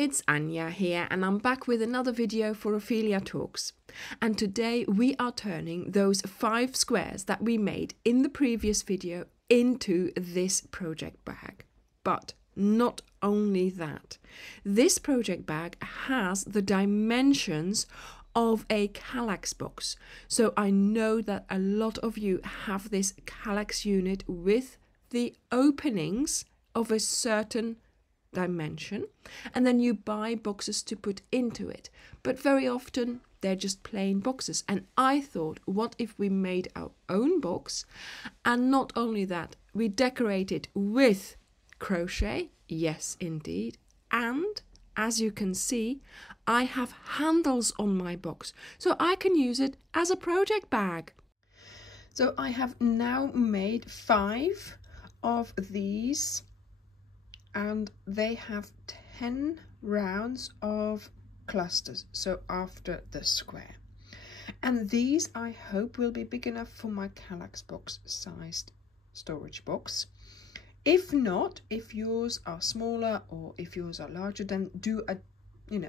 it's Anya here, and I'm back with another video for Ophelia Talks. And today we are turning those 5 squares that we made in the previous video into this project bag. But not only that, this project bag has the dimensions of a Kallax box. So I know that a lot of you have this Kallax unit with the openings of a certain dimension, and then you buy boxes to put into it, but very often they're just plain boxes. And I thought, what if we made our own box, and not only that, we decorate it with crochet, yes indeed, and as you can see, I have handles on my box, so I can use it as a project bag. So I have now made 5 of these, and they have 10 rounds of clusters, so after the square. And these I hope will be big enough for my Kallax box sized storage box. If not, if yours are smaller or if yours are larger, then do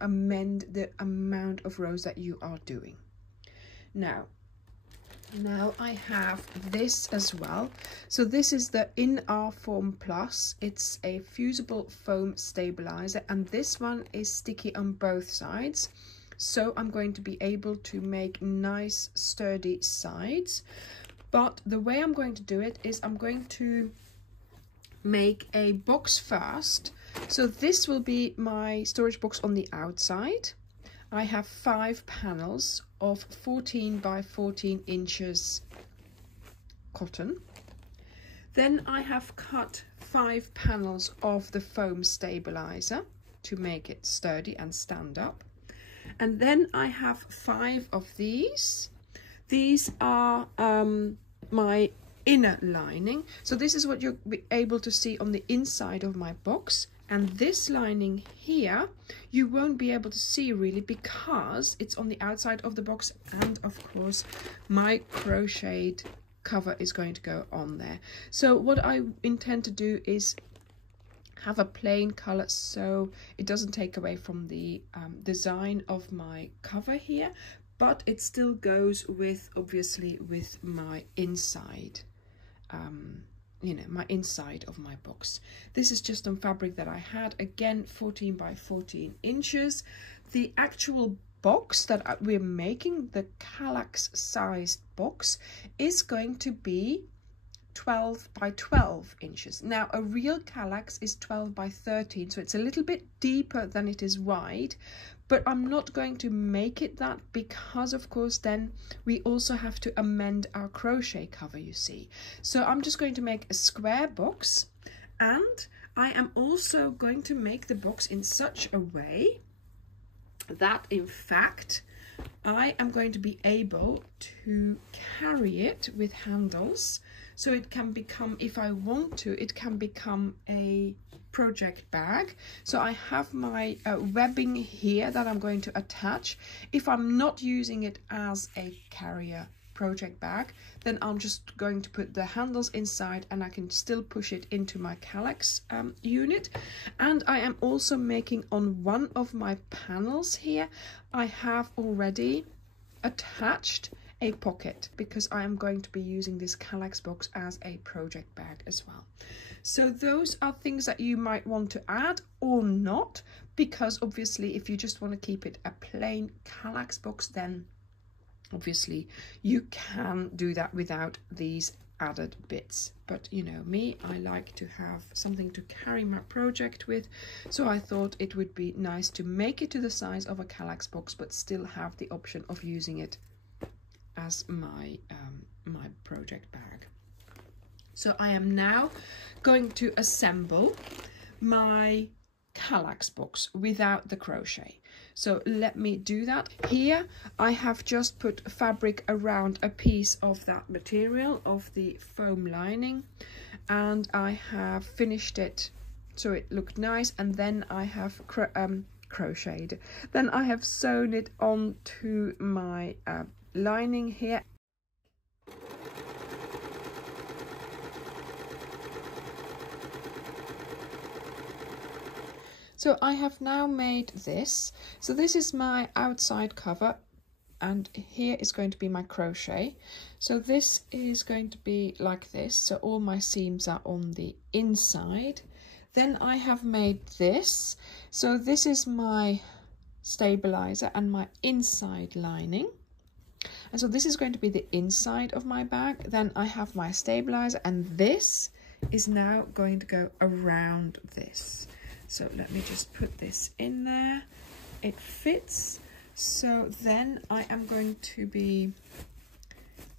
amend the amount of rows that you are doing. Now I have this as well. So this is the In R Form Plus. It's a fusible foam stabilizer, and this one is sticky on both sides. So I'm going to be able to make nice sturdy sides. But the way I'm going to do it is I'm going to make a box first. So this will be my storage box on the outside. I have 5 panels of 14 by 14 inches cotton. Then I have cut 5 panels of the foam stabilizer to make it sturdy and stand up. And then I have 5 of these. These are my inner lining. So this is what you'll be able to see on the inside of my box. And this lining here, you won't be able to see really because it's on the outside of the box, and of course my crocheted cover is going to go on there. So what I intend to do is have a plain color so it doesn't take away from the design of my cover here, but it still goes with, obviously, with my inside. My inside of my box. This is just on fabric that I had, again 14 by 14 inches. The actual box that we're making, the Kallax sized box, is going to be 12 by 12 inches. Now a real Kallax is 12 by 13, so it's a little bit deeper than it is wide, but I'm not going to make it that because of course then we also have to amend our crochet cover, you see. So I'm just going to make a square box, and I am also going to make the box in such a way that in fact I am going to be able to carry it with handles, so it can become, if I want to, it can become a project bag. So I have my webbing here that I'm going to attach. If I'm not using it as a carrier project bag, then I'm just going to put the handles inside and I can still push it into my Kallax unit. And I am also making on one of my panels here, I have already attached a pocket because I am going to be using this Kallax box as a project bag as well. So those are things that you might want to add or not, because obviously if you just want to keep it a plain Kallax box, then obviously you can do that without these added bits. But you know me, I like to have something to carry my project with, so I thought it would be nice to make it to the size of a Kallax box but still have the option of using it as my my project bag. So I am now going to assemble my Kallax box without the crochet. So let me do that. Here I have just put fabric around a piece of that material, of the foam lining, and I have finished it so it looked nice, and then I have crocheted. Then I have sewn it onto my lining here. So I have now made this. So this is my outside cover, and here is going to be my crochet. So this is going to be like this. So all my seams are on the inside. Then I have made this. So this is my stabiliser and my inside lining. And so this is going to be the inside of my bag. Then I have my stabiliser, and this is now going to go around this. So let me just put this in there. It fits. So then I am going to be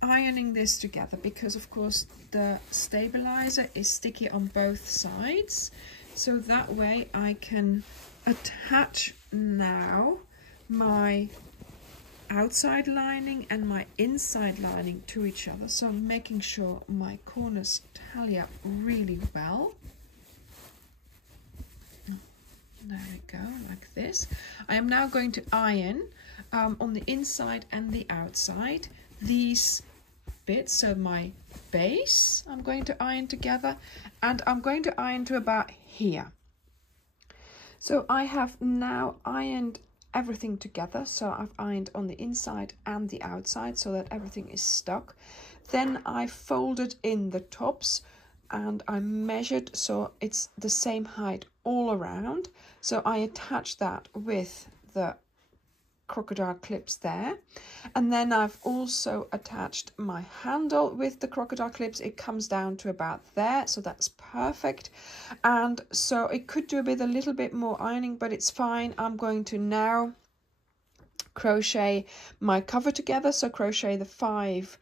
ironing this together, because of course the stabiliser is sticky on both sides. So that way I can attach now my outside lining and my inside lining to each other. So I'm making sure my corners tally up really well. There we go, like this. I am now going to iron on the inside and the outside these bits. So my base I'm going to iron together, and I'm going to iron to about here. So I have now ironed everything together. So I've ironed on the inside and the outside so that everything is stuck. Then I folded in the tops and I measured so it's the same height all around. So I attached that with the crocodile clips there, and then I've also attached my handle with the crocodile clips. It comes down to about there, so that's perfect. And so it could do with a little bit more ironing, but it's fine. I'm going to now crochet my cover together. So crochet the 5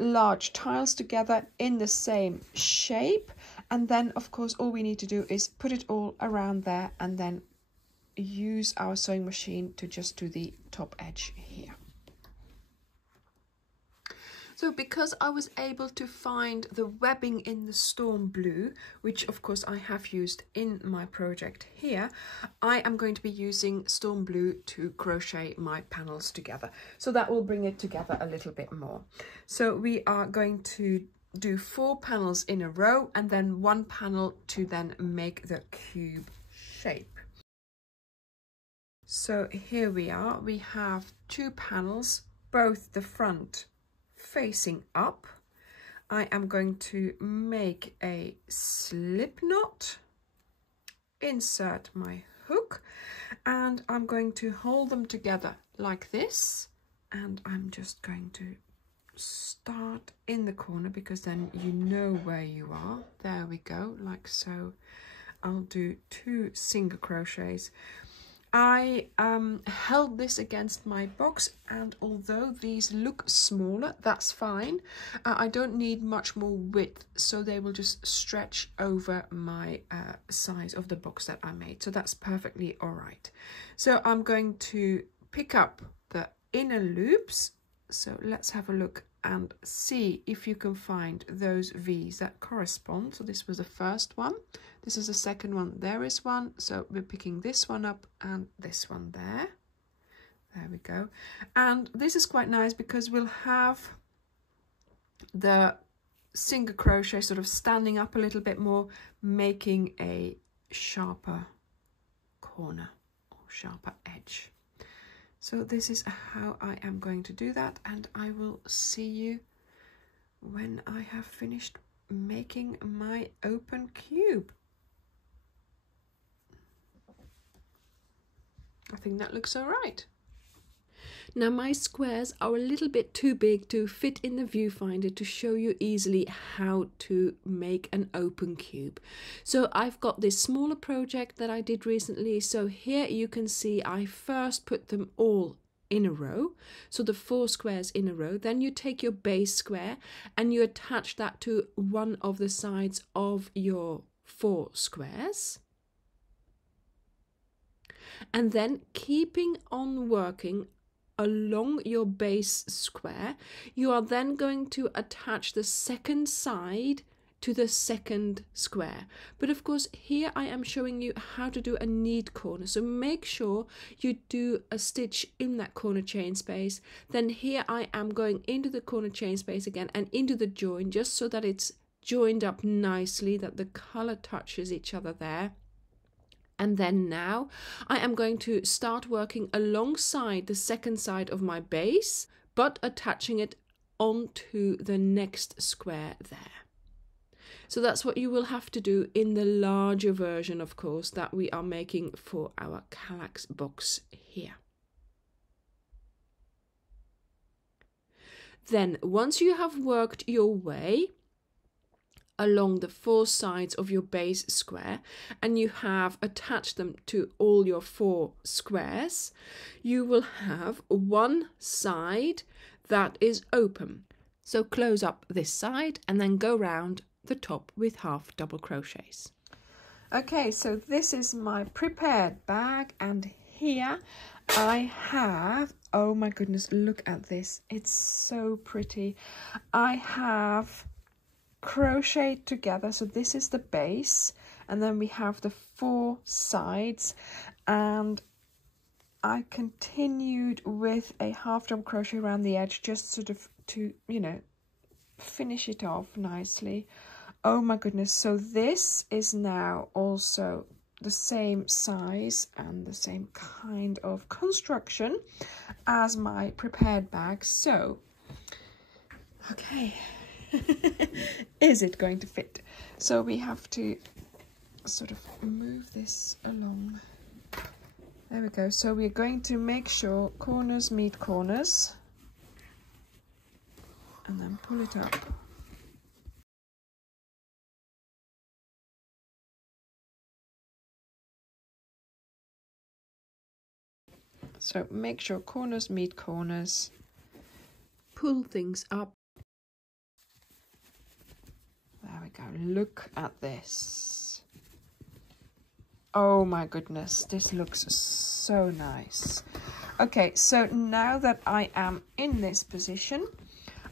large tiles together in the same shape, and then of course all we need to do is put it all around there and then use our sewing machine to just do the top edge here. So because I was able to find the webbing in the storm blue, which of course I have used in my project here, I am going to be using storm blue to crochet my panels together. So that will bring it together a little bit more. So we are going to do 4 panels in a row and then 1 panel to then make the cube shape. So here we are, we have 2 panels, both the front facing up. I am going to make a slip knot, insert my hook, and I'm going to hold them together like this, and I'm just going to start in the corner because then you know where you are. There we go, like so. I'll do 2 single crochets. I held this against my box, and although these look smaller, that's fine. I don't need much more width, so they will just stretch over my size of the box that I made. So that's perfectly all right. So I'm going to pick up the inner loops. So let's have a look and see if you can find those V's that correspond. So this was the first one. This is the second one. There is one. So we're picking this one up and this one there. There we go. And this is quite nice because we'll have the single crochet sort of standing up a little bit more, making a sharper corner or sharper edge. So this is how I am going to do that, and I will see you when I have finished making my open cube. I think that looks all right. Now my squares are a little bit too big to fit in the viewfinder to show you easily how to make an open cube. So I've got this smaller project that I did recently. So here you can see I first put them all in a row. So the 4 squares in a row. Then you take your base square and you attach that to one of the sides of your 4 squares. And then keeping on working along your base square, you are then going to attach the second side to the second square. But of course here I am showing you how to do a neat corner, so make sure you do a stitch in that corner chain space. Then here I am going into the corner chain space again and into the join, just so that it's joined up nicely, that the color touches each other there. And then now I am going to start working alongside the second side of my base, but attaching it onto the next square there. So that's what you will have to do in the larger version, of course, that we are making for our Kallax box here. Then once you have worked your way along the 4 sides of your base square and you have attached them to all your 4 squares, you will have one side that is open. So close up this side and then go round the top with half double crochets. Okay, so this is my prepared bag, and here I have, oh my goodness, look at this, it's so pretty. I have crocheted together, so this is the base, and then we have the 4 sides, and I continued with a half double crochet around the edge, just sort of to, you know, finish it off nicely. Oh my goodness, so this is now also the same size and the same kind of construction as my prepared bag. So, okay, is it going to fit? So we have to sort of move this along. There we go. So we're going to make sure corners meet corners and then pull it up. So make sure corners meet corners, pull things up. There we go, look at this. Oh my goodness, this looks so nice. Okay, so now that I am in this position,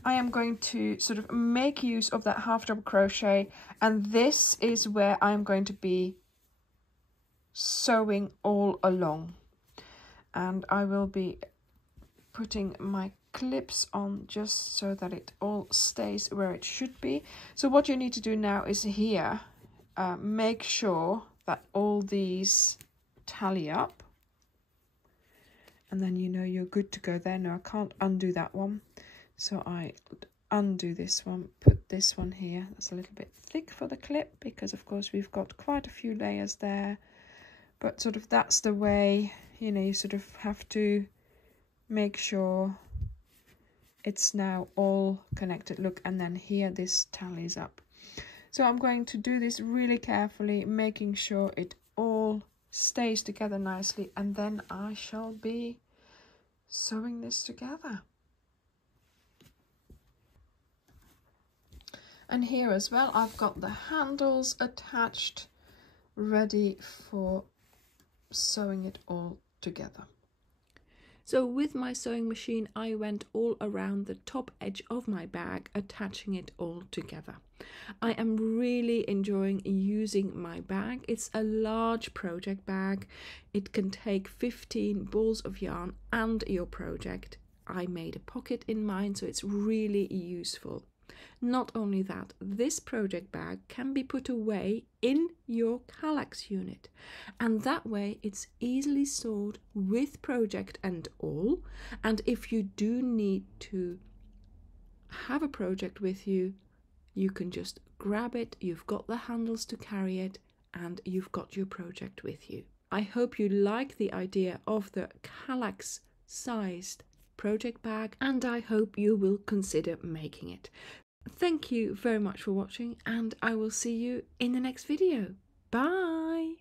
I am going to sort of make use of that half double crochet, and this is where I'm going to be sewing all along. And I will be putting my clips on just so that it all stays where it should be. So what you need to do now is here, make sure that all these tally up, and then you know you're good to go there. No, I can't undo that one, so I undo this one, put this one here. That's a little bit thick for the clip because of course we've got quite a few layers there, but sort of that's the way, you know, you sort of have to make sure it's now all connected. Look, and then here this tallies up. So I'm going to do this really carefully, making sure it all stays together nicely, and then I shall be sewing this together. And here as well, I've got the handles attached, ready for sewing it all together. So with my sewing machine, I went all around the top edge of my bag, attaching it all together. I am really enjoying using my bag. It's a large project bag. It can take 15 balls of yarn and your project. I made a pocket in mine, so it's really useful. Not only that, this project bag can be put away in your Kallax unit, and that way it's easily stored with project and all. And if you do need to have a project with you, you can just grab it, you've got the handles to carry it, and you've got your project with you. I hope you like the idea of the Kallax sized project bag, and I hope you will consider making it. Thank you very much for watching, and I will see you in the next video. Bye!